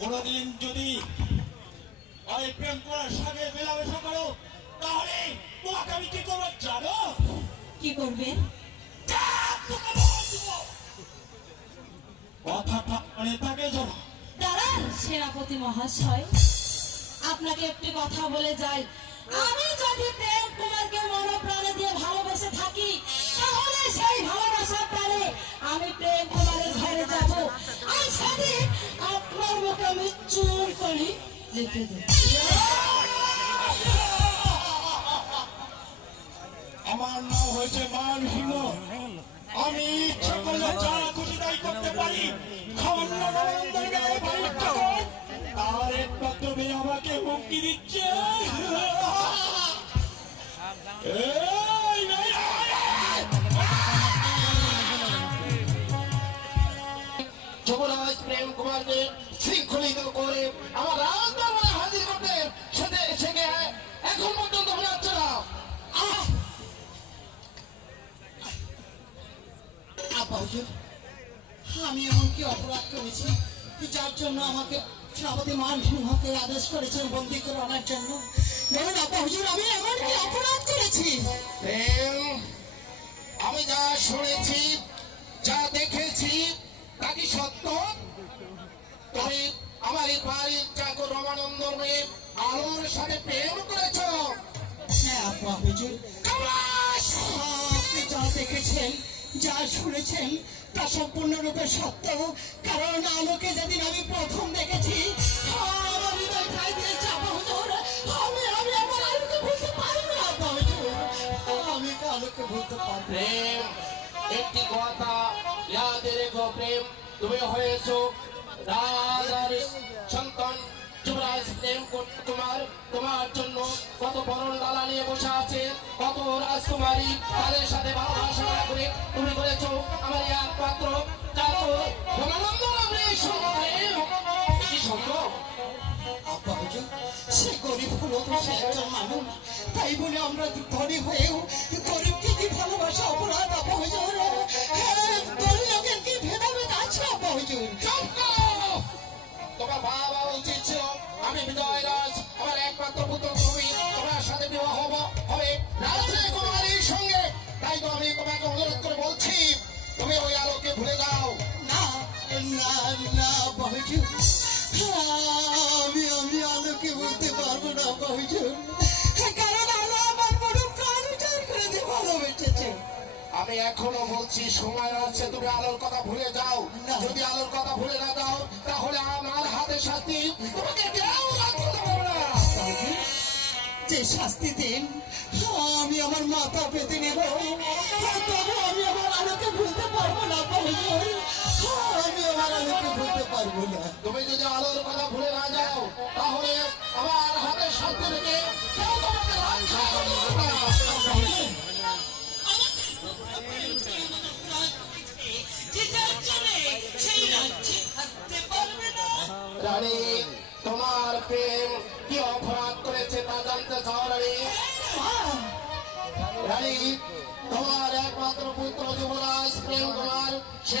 কোনোদিন যদি ওই প্রেম করার সঙ্গে মেলামেশা করো তাহলে তোমাকে আমি কি করব জানো? কি। কথাটা মনে থাকে যেন। দাঁড়ান সেনাপতি মহাশয়। আপনাকে একটি কথা বলে যাই। আমি যদি প্রেম কুমারকে মনোপ্রাণে দিয়ে ভালোবেসে থাকি তাহলে সেই ভালোবাসার প্রাণে আমি প্রেম কুমারের ঘরে যাব। আর সেদিন আপনার মুখে আমি চুল করি। লিখে আমার নাম হয়েছে মান সিংহ আমি ইচ্ছা করলে যা খুশি তাই করতে পারি। তার একমাত্র আমাকে হুমকি দিচ্ছে। প্রেম শৃঙ্খলিত করে আমার রাজ দরবারে হাজির করতে সেতে সেকে এখন পর্যন্ত বোঝাচ্ছে না। আব্বা হুজুর, আমি এমন কি অপরাধ করেছি যার জন্য আমাকে সেনাপতি মান সিংহকে আদেশ করেছেন বন্দি করে আনার জন্য? বলুন আব্বা হুজুর, আমি এমন কি অপরাধ করেছি? আমি যা শুনেছি, যা দেখেছি তা কি সত্য? তুমি আমার এই বাড়ির চাকর রমানন্দর মেয়ে আলোর সাথে প্রেম করেছ? হ্যাঁ আব্বা হুজুর। আপনি যা দেখেছেন যা শুনেছেন তা সম্পূর্ণরূপে সত্য। কারণ আলোকে যেদিন আমি প্রথম দেখেছি আমি আলোকে ভুলতে পারব না আমি তো আলোকে ভুলতে পারব প্রেম একটি কথা ইয়াদে রেখো প্রেম, তুমি হয়েছ রাজার সন্তান। যুবরাজ প্রেম কুমার তোমার জন্য কত বরণ ডালা নিয়ে বসে আছে, কত রাজকুমারী তাদের সাথে ভালোবাসা করে তুমি করেছ আমার একমাত্র চাকর। রমানন্দ নামের সঙ্গে কি সম্ভব সে গরিব হলো সে একজন মানুষ। তাই বলে আমরা ধনী হয়েও আমি বিজয় রাজ। আমার একমাত্র পুত্র তুমি তোমার সাথে বিবাহ হব- হবে রাজে কুমারীর সঙ্গে। তাই তো আমি তোমাকে অনুরোধ করে বলছি তুমি ওই আলোকে ভুলে যাও। না না না আমি আমি আলোকে বলতে পারব না আব্বা হুজুর কারণ আলো আমার বড় প্রাণ উজাড় করে দিয়ে ভালোবেসেছে আমি এখনও বলছি সময় আছে তুমি আলোর কথা ভুলে যাও। না। যদি আলোর কথা শাস্তি দিন আমি আমার মাথা পেতে নেব তবু আমি আমার আলোকে ভুলতে পারব না। আমি আমার আলোকে ভুলতে পারব না তুমি যদি আলোর কথা ভুলে না যাও তাহলে আমার হাতে শাস্তি রেখে কেউ তোমাকে। রানী তোমার প্রেম রানী তোমার একমাত্র পুত্র যুবরাজ প্রেম কুমার সে